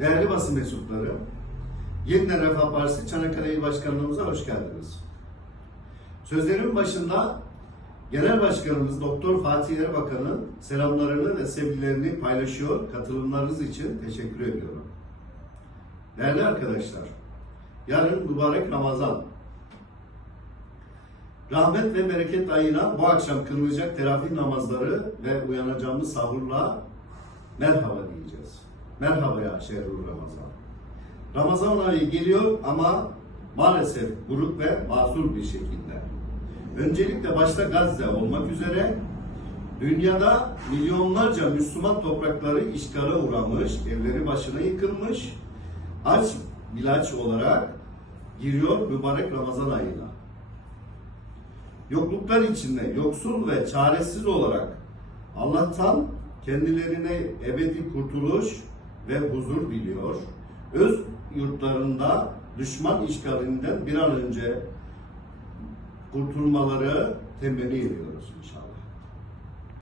Değerli basın mensupları, Yeniden Refah Partisi Çanakkale İl Başkanlığımıza hoş geldiniz. Sözlerimin başında Genel Başkanımız Doktor Fatih Erbakan'ın selamlarını ve sevgilerini paylaşıyor. Katılımlarınız için teşekkür ediyorum. Değerli arkadaşlar, yarın mübarek Ramazan. Rahmet ve bereket ayına bu akşam kılınacak teravih namazları ve uyanacağımız sahurla merhaba diyeceğiz. Merhaba ya şehrul Ramazan. Ramazan ayı geliyor ama maalesef buruk ve masur bir şekilde. Öncelikle başta Gazze olmak üzere dünyada milyonlarca Müslüman toprakları işgale uğramış, evleri başına yıkılmış, aç bilaç olarak giriyor mübarek Ramazan ayına. Yokluklar içinde yoksul ve çaresiz olarak Allah'tan kendilerine ebedi kurtuluş ve huzur diliyor. Öz yurtlarında düşman işgalinden bir an önce kurtulmaları temenni ediyoruz inşallah.